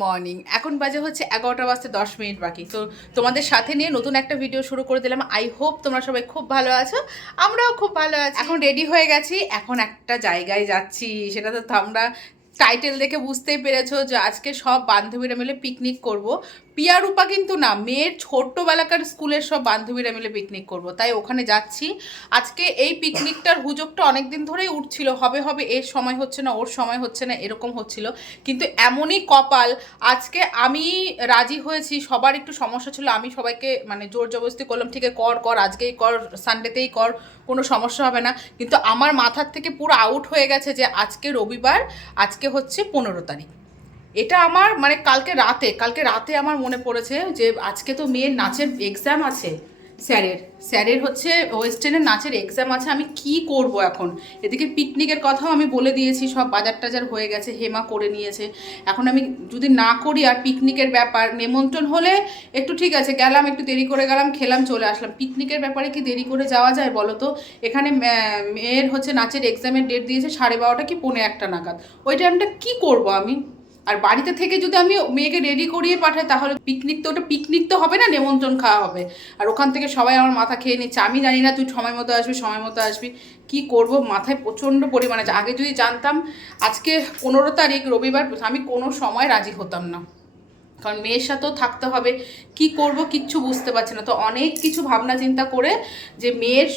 Morning. এখন বাজে হচ্ছে এগারোটা বাজতে দশ মিনিট বাকি। তো তোমাদের সাথে নিয়ে নতুন একটা ভিডিও শুরু করে দিলাম। আই হোপ তোমরা সবাই খুব ভালো আছো। আমরাও খুব ভালো আছি। এখন রেডি হয়ে গেছি। এখন একটা জায়গায় যাচ্ছি। সেটা তো আমরা টাইটেল দেখে বুঝতেই পেরেছ যে আজকে সব বান্ধবীরা মিলে পিকনিক করব। পিয়া রূপা কিন্তু না, মেয়ের ছোট্টবেলাকার স্কুলের সব বান্ধবীরা মিলে পিকনিক করব। তাই ওখানে যাচ্ছি। আজকে এই পিকনিকটার হুজোগটা অনেক দিন ধরেই উঠছিল। হবে হবে, এর সময় হচ্ছে না, ওর সময় হচ্ছে না, এরকম হচ্ছিল। কিন্তু এমনই কপাল, আজকে আমি রাজি হয়েছি, সবার একটু সমস্যা ছিল, আমি সবাইকে মানে জোর জবরদস্তি করলাম, ঠিক কর কর, আজকেই কর সানডেতেই কর, কোনো সমস্যা হবে না। কিন্তু আমার মাথার থেকে পুরো আউট হয়ে গেছে যে আজকে রবিবার, আজকে হচ্ছে পনেরো তারিখ। এটা আমার মানে কালকে রাতে কালকে রাতে আমার মনে পড়েছে যে আজকে তো মেয়ের নাচের এক্সাম আছে স্যারের। স্যারের হচ্ছে ওয়েস্টার্নের নাচের এক্সাম আছে, আমি কি করব এখন? এদিকে পিকনিকের কথাও আমি বলে দিয়েছি, সব বাজার টাজার হয়ে গেছে, হেমা করে নিয়েছে। এখন আমি যদি না করি আর পিকনিকের ব্যাপার নেমন্ত্রণ হলে একটু ঠিক আছে, গেলাম, একটু দেরি করে গেলাম, খেলাম, চলে আসলাম। পিকনিকের ব্যাপারে কি দেরি করে যাওয়া যায় বলো তো? এখানে মেয়ের হচ্ছে নাচের এক্সামের ডেট দিয়েছে সাড়ে বারোটা কি পৌনে একটা নাগাদ। ওই টাইমটা কী করব আমি? আর বাড়িতে থেকে যদি আমি মেয়েকে রেডি করিয়ে পাঠাই, তাহলে পিকনিক তো, ওটা পিকনিক তো হবে না নেমন্ত্রণ খাওয়া হবে। আর ওখান থেকে সবাই আমার মাথা খেয়ে নিচ্ছে। আমি জানি না তুই সময় মতো আসবি, সময় মতো আসবি। কি করব? মাথায় প্রচণ্ড পরিমাণে। আগে যদি জানতাম, আজকে পনেরো তারিখ, রবিবার, আমি কোনো সময় রাজি হতাম না। কারণ মেয়ের সাথেও থাকতে হবে। কি করব কিচ্ছু বুঝতে পারছে না। তো অনেক কিছু ভাবনা চিন্তা করে যে মেয়ের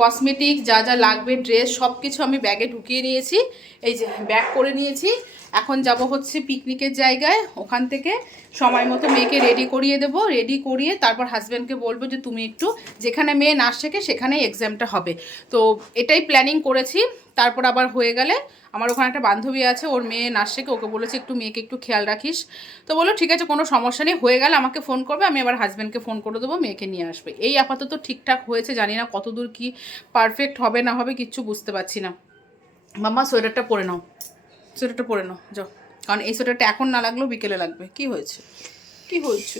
কসমেটিক যা যা লাগবে ড্রেস সব কিছু আমি ব্যাগে ঢুকিয়ে নিয়েছি। এই যে ব্যাগ করে নিয়েছি। এখন যাব হচ্ছে পিকনিকের জায়গায়। ওখান থেকে সময় মতো মেয়েকে রেডি করিয়ে দেব। রেডি করিয়ে তারপর হাজব্যান্ডকে বলব যে, তুমি একটু যেখানে মেয়ে নাচ শেখে, সেখানেই এক্সামটা হবে। তো এটাই প্ল্যানিং করেছি। তারপর আবার হয়ে গেলে আমার ওখানে একটা বান্ধবী আছে, ওর মেয়ে শেখে ওকে বলেছি একটু মেয়েকে একটু খেয়াল রাখিস। তো বলো ঠিক আছে, কোনো সমস্যা নেই, হয়ে গেলে আমাকে ফোন করবে, আমি আবার হাজব্যান্ডকে ফোন করে দেবো, মেয়েকে নিয়ে আসবে। এই আপাতত ঠিকঠাক হয়েছে, জানি না কতদূর কি পারফেক্ট হবে, না হবে, কিচ্ছু বুঝতে পারছি না। মাম্মা সোয়েটারটা পরে নাও সোয়েটারটা পরে নাও, যাও। কারণ এই সোয়েটারটা এখন না লাগলেও বিকেলে লাগবে। কি হয়েছে? কি হয়েছে?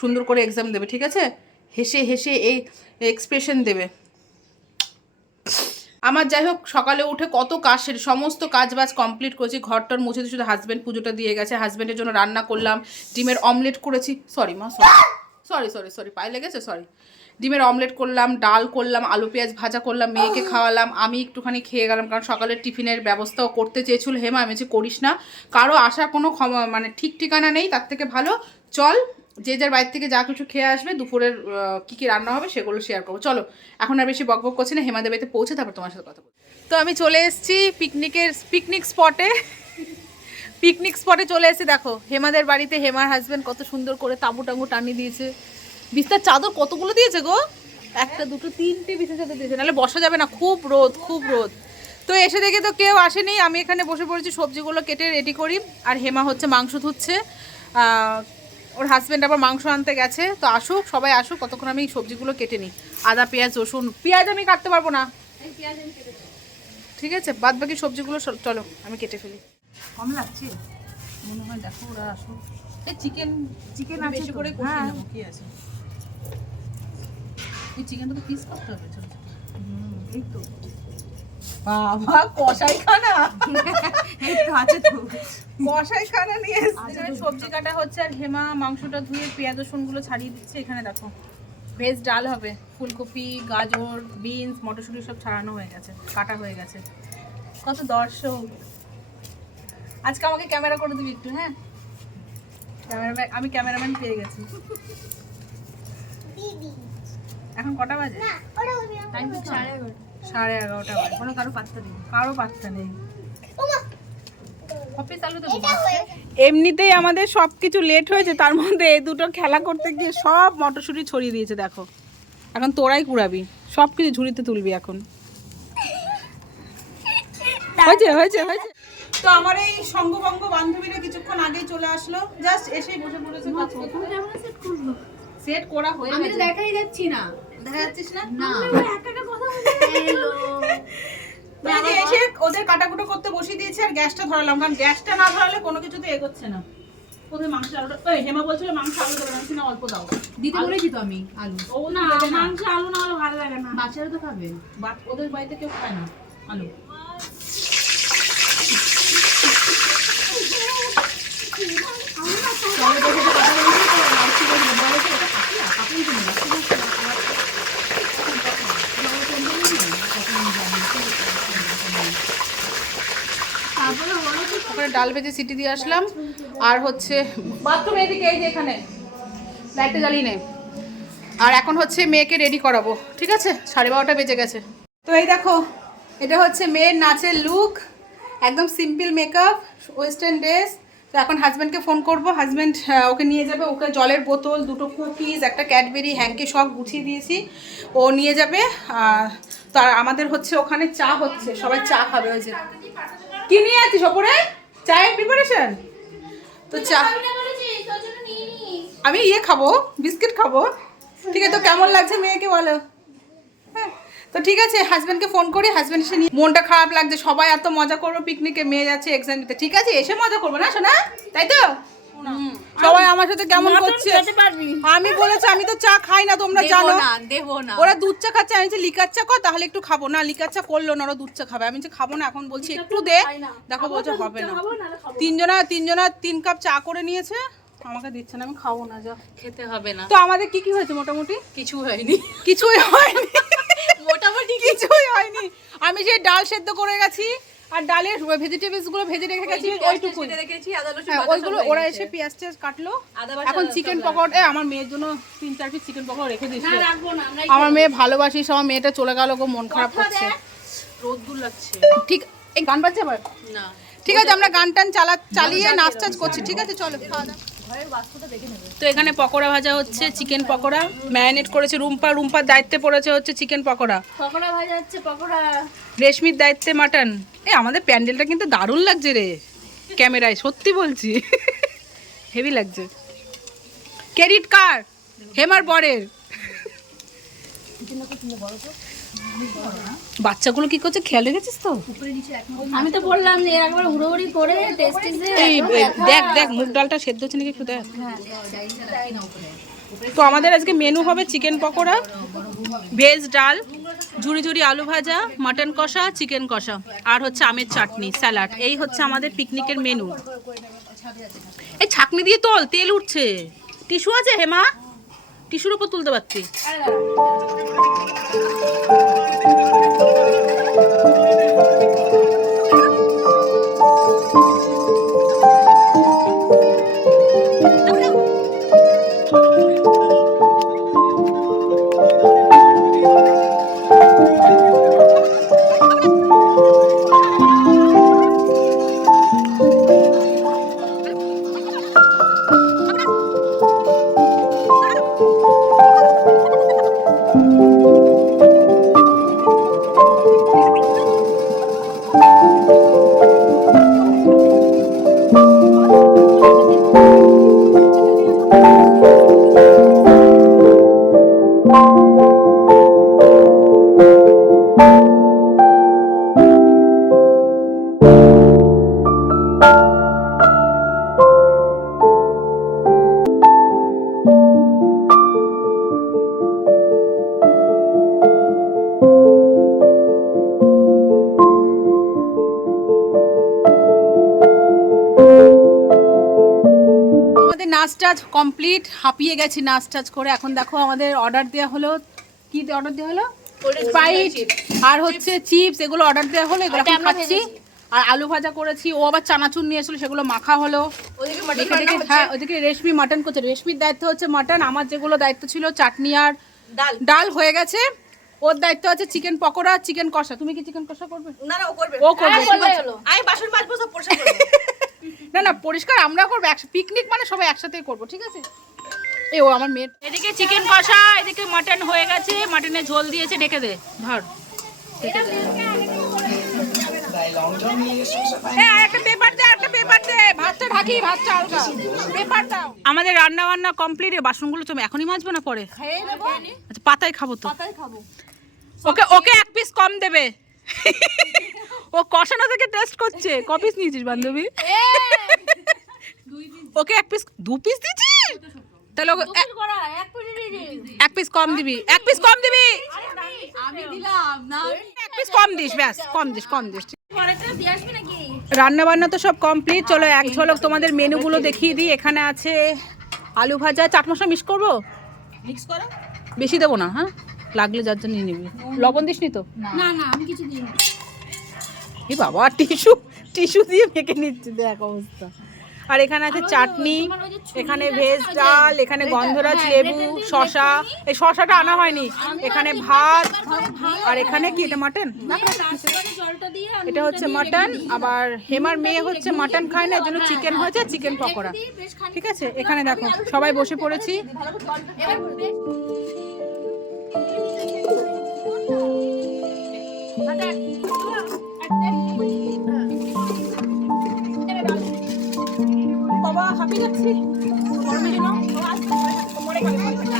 সুন্দর করে এক্সাম দেবে, ঠিক আছে? হেসে হেসে এই এক্সপ্রেশন দেবে। আমার যাই হোক সকালে উঠে কত কাজ সমস্ত কাজ বাজ কমপ্লিট করেছি ঘরটার মুছে শুধু হাজব্যান্ড পুজোটা দিয়ে গেছে। হাজব্যান্ডের জন্য রান্না করলাম ডিমের অমলেট করেছি। সরি মা সরি সরি সরি সরি পায়ে লেগেছে? সরি ডিমের অমলেট করলাম ডাল করলাম আলু পেঁয়াজ ভাজা করলাম মেয়েকে খাওয়ালাম আমি একটুখানি খেয়ে গেলাম কারণ সকালের টিফিনের ব্যবস্থাও করতে চেয়েছিল। হেমা আমি বলছি, করিস না। কারও আসার কোনো ক্ষমা মানে ঠিক ঠিকানা নেই তার থেকে ভালো চল যে যার বাড়ির থেকে যা কিছু খেয়ে আসবে, দুপুরের কি কি রান্না হবে সেগুলো শেয়ার করব। চলো, এখন আর বেশি বকবক করছি না, হেমাদের বাড়িতে পৌঁছে তারপর তোমার সাথে কথা বলব। তো আমি চলে এসেছি পিকনিকের পিকনিক স্পটে পিকনিক স্পটে চলে এসেছি, দেখো, হেমাদের বাড়িতে হেমার হাজবেন্ড কত সুন্দর করে তাঁবু টাঙ্গু টানিয়ে দিয়েছে। বিস্তার চাদর কতগুলো দিয়েছে গো? একটা, দুটো, তিনটে বিছানা চাদর দিয়েছে, নাহলে বসা যাবে না, খুব রোদ খুব রোদ। তো এসে দেখে তো কেউ আসেনি, আমি এখানে বসে পড়েছি, সবজিগুলো কেটে রেডি করি, আর হেমা হচ্ছে মাংস ধুচ্ছে। ওর হাজব্যান্ড আবার মাংস আনতে গেছে তো আসুক সবাই আসুক কতক্ষণ আমি সবজিগুলো কেটে নিই। আদা পেঁয়াজ রসুন পেঁয়াজ আমি কাটতে পারব না। ঠিক আছে বাদ বাকি সবজিগুলো সব- চলো আমি কেটে ফেলি। কম লাগছে? মনে হয় দেখো ওরা আসুক। এই চিকেন চিকেন আছে বেশি করে কষিয়ে হ্যাঁ। নেব কি আছে? এই চিকেনটা তো পিস করতে হবে ছোট এই তো। বাবা কষাই খানা এই তো আছে তো কষাই নিয়ে আচ্ছা, এখানে সবজি কাটা হচ্ছে আর হেমা মাংসটা ধুয়ে পেঁয়াজ রসুনগুলো ছাড়িয়ে দিচ্ছে এখানে দেখো। ভেজ ডাল হবে ফুলকপি গাজর বিনস মটরশুঁটি সব ছাড়ানো হয়ে গেছে কাটা হয়ে গেছে। কত দর্শক। আজকে আমাকে ক্যামেরা করে দিবি একটু হ্যাঁ? ক্যামেরাম্যান আমি ক্যামেরাম্যান পেয়ে গেছি। এখন কটা বাজে? টাইম সাড়ে সাড়ে এগারোটা বাজে। কোনো কারও পাত্তা দিই কারও পাত্তা নেই। এমনিতেই আমাদের সব কিছু লেট হয়েছে তার মধ্যে এই দুটো খেলা করতে গিয়ে সব মটরশুঁটি ছড়িয়ে দিয়েছে দেখো। এখন তোরাই কুড়াবি সব কিছু ঝুড়িতে তুলবি এখন। হয়েছে হয়েছে হয়েছে। তো আমার এই সঙ্গভঙ্গ বান্ধবীরা কিছুক্ষণ আগেই চলে আসলো। জাস্ট এসেই বসে পড়েছে সেট করা হয়ে আমি তো দেখাই যাচ্ছি না। দেখা যাচ্ছিস না। না। ওদের কাটাকুটো করতে বসিয়ে দিয়েছে আর গ্যাসটা ধরালাম কারণ গ্যাসটা না ধরালে কোনো কিছুতে এগোচ্ছে না। কোথায় মাংস আলু ওই হেমা বলছিল মাংস আলু দেবে না অল্প দাও। দিতে বলেছি তো আমি আলু। ও না মাংস আলু না আলু ভালো লাগে না। বাচ্চারা তো খাবে। ওদের বাড়িতে কেউ খায় না আলু। ওখানে ডাল ভেজে সিটি দিয়ে আসলাম। আর হচ্ছে বাথরুম এদিকে এই যে এখানে লাইটটা জ্বালিয়ে নেই আর এখন হচ্ছে মেয়েকে রেডি করাবো ঠিক আছে? সাড়ে বারোটা বেজে গেছে। তো এই দেখো এটা হচ্ছে মেয়ের নাচের লুক একদম সিম্পল মেকআপ ওয়েস্টার্ন ড্রেস তো এখন হাজব্যান্ডকে ফোন করব। হাজব্যান্ড ওকে নিয়ে যাবে ওকে জলের বোতল দুটো কুকিজ একটা ক্যাডবেরি হ্যাঙ্কে সব গুছিয়ে দিয়েছি। ও নিয়ে যাবে আহ, তো আর আমাদের হচ্ছে ওখানে চা হচ্ছে সবাই চা খাবে ওই যে। কি নিয়ে আছিস ওপরে? চায়ের প্রিপারেশন তো চা আমি ইয়ে খাব বিস্কিট খাব। ঠিক আছে তো কেমন লাগছে মেয়েকে বলো? হ্যাঁ তো ঠিক আছে হাজব্যান্ডকে ফোন করি হাজব্যান্ড এসে নিয়ে মনটা খারাপ লাগছে সবাই এত মজা করব পিকনিকে মেয়ে যাচ্ছে এক্সাম দিতে। ঠিক আছে এসে মজা করব না শোনা তাই তো। সবাই আমার সাথে কেমন করছে? আমি বলেছি আমি তো চা খাই না তোমরা জানো। না ওরা দুধ চা খাচ্ছে আমি লিকার চা কর তাহলে একটু খাব। না লিকার চা করল না ওরা দুধ চা খাবে। আমি যে খাব না এখন বলছি একটু দে। দেখো বলছে হবে না। তিনজনা তিনজনা তিন কাপ চা করে নিয়েছে। আমাকে দিচ্ছে না আমি খাব না যা। খেতে হবে না। তো আমাদের কি কি হয়েছে মোটামুটি? কিছু হয়নি। কিছুই হয়নি। মোটামুটি কিছুই হয়নি। আমি যে ডাল সেদ্ধ করে গেছি আর ডালের ভেজিটেবলসগুলো ভেজে রেখে গেছি ওইটুকু রেখেছি আদা রসুন হ্যাঁ, ওইগুলো ওরা এসে পেঁয়াজ টেয়াজ কাটলো। এখন চিকেন পকোড়া এ, আমার মেয়ের জন্য তিন চার পিস চিকেন পকোড়া রেখে দিয়েছি রাখব না আমরা আমার মেয়ে ভালোবাসি সব মেয়েটা চলে গেল গো মন খারাপ করছে। রোদ্দুর লাগছে ঠিক এই গান বাজছে আবার? না। ঠিক আছে আমরা গান টান চালা চালিয়ে নাচ টাচ করছি ঠিক আছে চলো খাওয়া দাওয়া। তো এখানে পকোড়া ভাজা হচ্ছে চিকেন পকোড়া। ম্যারিনেট করেছে রুম্পা রুম্পার দায়িত্বে পড়েছে হচ্ছে চিকেন পকোড়া। পকোড়া ভাজা হচ্ছে পকোড়া। রেশমির দায়িত্বে মাটন। এ আমাদের প্যান্ডেলটা কিন্তু দারুণ লাগছে রে ক্যামেরায় সত্যি বলছি। হেভি লাগছে। ক্রেডিট কার্ড হেমার বরের। বাচ্চাগুলো কি করছে খেয়াল রেখেছিস তো আমি তো বললাম যে একবার উড়োউড়ি করে এই, দেখ দেখ মুগ ডালটা সেদ্ধ হচ্ছে নাকি একটু দেখ তো আমাদের আজকে মেনু হবে চিকেন পকোড়া ভেজ ডাল ঝুড়ি ঝুড়ি আলু ভাজা মাটন কষা চিকেন কষা আর হচ্ছে আমের চাটনি স্যালাড এই হচ্ছে আমাদের পিকনিকের মেনু এই ছাকনি দিয়ে তোল তেল উঠছে টিস্যু আছে হেমা টিস্যুর উপর তুলতে পারছি কমপ্লিট হাঁপিয়ে গেছি নাচ টাচ করে। এখন দেখো আমাদের অর্ডার দেওয়া হলো কি অর্ডার দেওয়া হলো? স্প্রাইট আর হচ্ছে চিপস এগুলো অর্ডার দেওয়া হলো এগুলো এখন খাচ্ছি। আর আলু ভাজা করেছি ও আবার চানাচুর নিয়ে এসেছিল সেগুলো মাখা হলো। হ্যাঁ ওদিকে রেশমি মাটন করছে। রেশমির দায়িত্ব হচ্ছে মাটন আমার যেগুলো দায়িত্ব ছিল চাটনি আর ডাল। ডাল হয়ে গেছে। ওর দায়িত্ব আছে চিকেন পকোড়া চিকেন কষা। তুমি কি চিকেন কষা করবে? না না ও করবে। ও করবে। আমি বাসন মাজবো সব পরিষ্কার করব না না পরিষ্কার আমরা করব পিকনিক মানে সবাই একসাথে করব ঠিক আছে? এ ও আমার মেয়ে। এদিকে চিকেন কষা এদিকে মাটন হয়ে গেছে মাটনের ঝোল দিয়েছে ডেকে দে ধর আর একটা পেপার দে একটা পেপার দে ভাতটা ঢাকি ভাত চালটা পেপার দাও। আমাদের রান্না বান্না কমপ্লিট বাসনগুলো তুমি এখনই মাজবে না পরে? আচ্ছা পাতায় খাব তো। ওকে ওকে এক পিস কম দেবে। ও কষানো থেকে টেস্ট করছে। ক পিস নিয়েছিস বান্ধবী? ওকে এক পিস দু পিস দিচ্ছিস তাহলে ওকে এক পিস কম দিবি এক পিস কম দিবি। না এক পিস কম দিস ব্যাস কম দিস কম দিস। রান্না বান্না তো সব কমপ্লিট চলো এক ঝলক তোমাদের মেনুগুলো দেখিয়ে দিই। এখানে আছে আলু ভাজা। চাট মশলা মিক্স করব? মিক্স করো। বেশি দেবো না হ্যাঁ? লাগলে যার জন্য নিয়ে নিবি। লবণ দিসনি তো? না না আমি কিছু দিই এই বাবা টিস্যু টিস্যু দিয়ে মেখে নিচ্ছে দেখ অবস্থা। আর এখানে আছে চাটনি এখানে ভেজ ডাল এখানে গন্ধরাজ লেবু শশা এই শশাটা আনা হয়নি। এখানে ভাত আর এখানে কি এটা মাটন? এটা হচ্ছে মাটন আবার হেমার মেয়ে হচ্ছে মাটন খায় না এর জন্য চিকেন হয়েছে চিকেন পকোড়া। ঠিক আছে এখানে দেখো সবাই বসে পড়েছি। বাবা হাঁপিয়ে যাচ্ছি গরমের জন্য মরে বুলবুলা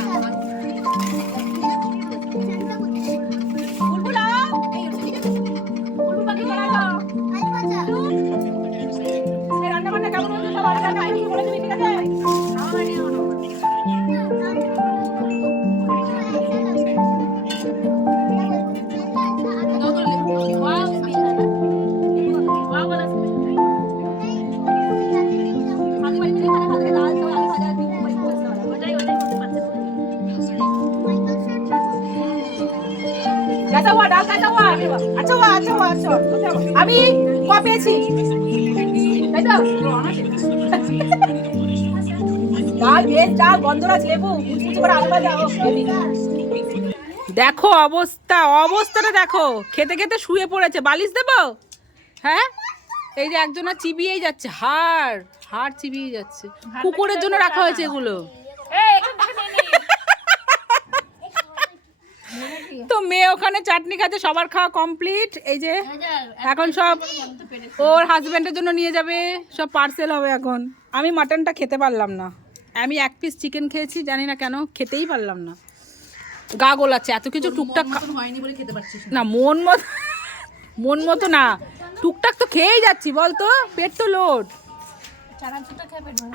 কাঁচা হওয়া ডাল কাঁচা হওয়া আচ্ছা হওয়া আচ্ছা হওয়া আচ্ছা। আমি ক পেয়েছি। তাই তো। ডাল ভেজ ডাল গন্ধরাজ লেবু। কুচকুচি করে আলু ভাজা দেখো অবস্থা অবস্থাটা দেখো। খেতে খেতে শুয়ে পড়েছে। বালিশ দেবো? হ্যাঁ? এই যে একজনা চিবিয়েই যাচ্ছে। হাড় হাড় চিবিয়ে যাচ্ছে। কুকুরের জন্য রাখা হয়েছে এগুলো। তো মেয়ে ওখানে চাটনি খাচ্ছে সবার খাওয়া কমপ্লিট এই যে এখন সব ওর হাজব্যান্ডের জন্য নিয়ে যাবে সব পার্সেল হবে এখন। আমি মাটনটা খেতে পারলাম না। আমি এক পিস চিকেন খেয়েছি জানি না কেন খেতেই পারলাম না। গা গোলাচ্ছে এত কিছু টুকটাক হয়নি বলে খেতে পারছিস না। মন মতো মন মতো না। টুকটাক তো খেয়েই যাচ্ছি বল তো পেট তো লোড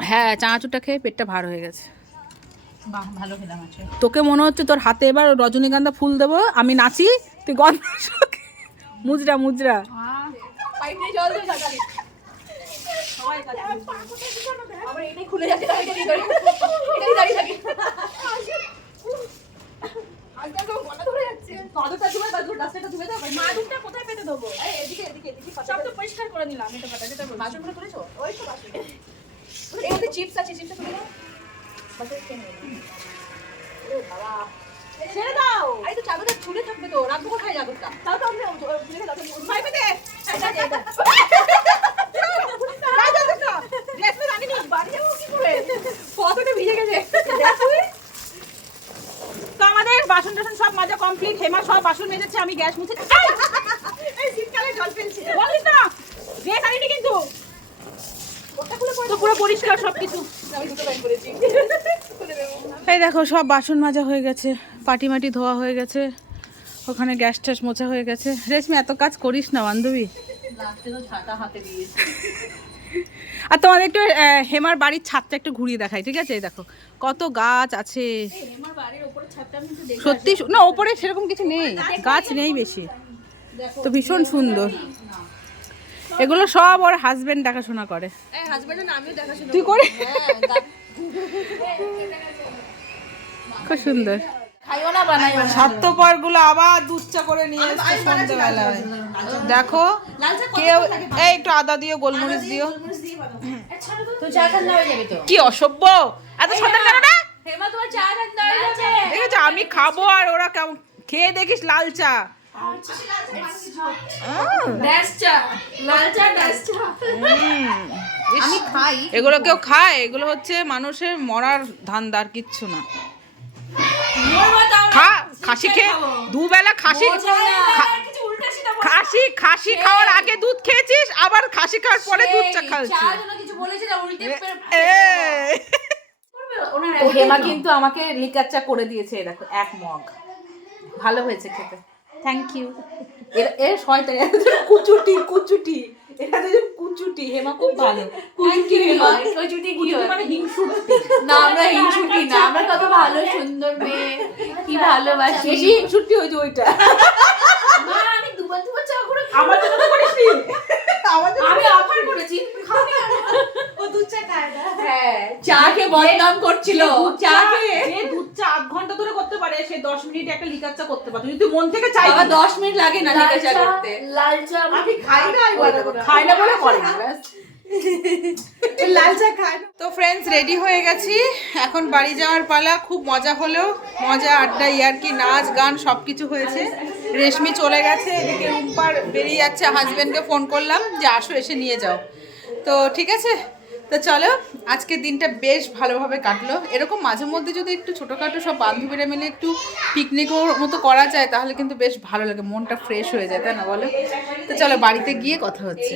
হ্যাঁ চানাচুরটা খেয়ে পেটটা ভার হয়ে গেছে। ভালো খেলাম আছে তোকে মনে হচ্ছে তোর হাতে এবার রজনীগন্ধা ফুল দেবো আমি নাচি তুই গন্ধ। মুজরা মুজরা। ছেড়ে দাও। আরে তো চাদরটা ঝুলে থাকবে তো রাখব কোথায় চাদরটা তাও তো আমি ঝুলে দাও আমাদের বাসন টাসন সব মাজা কমপ্লিট হেমা সব বাসন মেজেছে, আমি গ্যাস মুছে এই শীতকালে জল ফেলছি। বলিস না। ড্রেস আনিনি কিন্তু। তো পুরো পরিষ্কার সব কিছু এই দেখো, সব বাসন মাজা হয়ে গেছে পাটি মাটি ধোয়া হয়ে গেছে, ওখানে গ্যাস ট্যাস মোছা হয়ে গেছে। রেশমি, এত কাজ করিস না, বান্ধবী। আর তোমাদের একটু হেমার বাড়ির ছাদটা একটু ঘুরিয়ে দেখাই, ঠিক আছে? দেখো, কত গাছ আছে। সত্যি না, ওপরে সেরকম কিছু নেই, গাছ নেই বেশি। তো ভীষণ সুন্দর। এগুলো সব ওর হাজবেন্ড দেখাশোনা করে। তুই করে খুব সুন্দর। খাইও না বানাইও না। স্বার্থপরগুলো আবার দুধ চা করে নিয়ে এসছে সন্ধ্যেবেলায়। দেখো কেউ এই একটু আদা দিও গোলমরিচ দিও। হয়ে কি অসভ্য! এত সন্ধ্যা কেন না! হয়ে আমি খাব আর ওরা কেমন খেয়ে দেখিস লাল চা। আমি খাই। এগুলো কেউ খায়? এগুলো হচ্ছে মানুষের মরার ধান্দার কিচ্ছু না। খা খাসি খেয়ে দুবেলা খাসি? খাসি খাসি খাওয়ার আগে দুধ খেয়েছিস আবার খাসি খাওয়ার পরে দুধ চা খাচ্ছিস। কিছু বলেছে না উল্টে এ ও হেমা কিন্তু আমাকে লিকার চা করে দিয়েছে এই দেখো এক মগ। ভালো হয়েছে খেতে। থ্যাংক ইউ এর এর শয়তান যে কুচুটি কুচুটি। এটা যে কুচুটি। হেমা খুব ভালো। Thank you Hema. কুচুটি কি মানে হিংসুটি না আমরা হিংসুটি না আমরা কত ভালো সুন্দর মেয়ে। কি ভালোবাসি। বেশি হিংসুটি ওই ওইটা। মা আমি দুবার দুবার চা করে আমার জন্য তো করিসনি? আমার জন্য আমি অফার করেছি। খাবে দুধ চা খায় না? হ্যাঁ চা কে বদনাম করছিল। চা কে যে দুধ চা আধ ঘণ্টা ধরে করতে পারে সে দশ মিনিট একটা লিকার চা করতে পারে যদি মন থেকে চাই বাবা দশ মিনিট লাগে না লিকার চা করতে। লাল চা আমি খাই না খাই না। বলে করে না লাল চা খায় তো ফ্রেন্ডস রেডি হয়ে গেছি। এখন বাড়ি যাওয়ার পালা। খুব মজা হলো। মজা আড্ডা ইয়ার্কি নাচ গান সব কিছু হয়েছে। রেশমি চলে গেছে। এদিকে রুম্পার বেরিয়ে যাচ্ছে। হাজব্যান্ডকে ফোন করলাম যে আসো এসে নিয়ে যাও। তো ঠিক আছে? তো চলো আজকের দিনটা বেশ ভালোভাবে কাটলো। এরকম মাঝে মধ্যে যদি একটু ছোটোখাটো সব বান্ধবীরা মিলে একটু পিকনিকও মতো করা যায়, তাহলে কিন্তু বেশ ভালো লাগে, মনটা ফ্রেশ হয়ে যায়, তাই না বলো? তো চলো, বাড়িতে গিয়ে কথা হচ্ছে।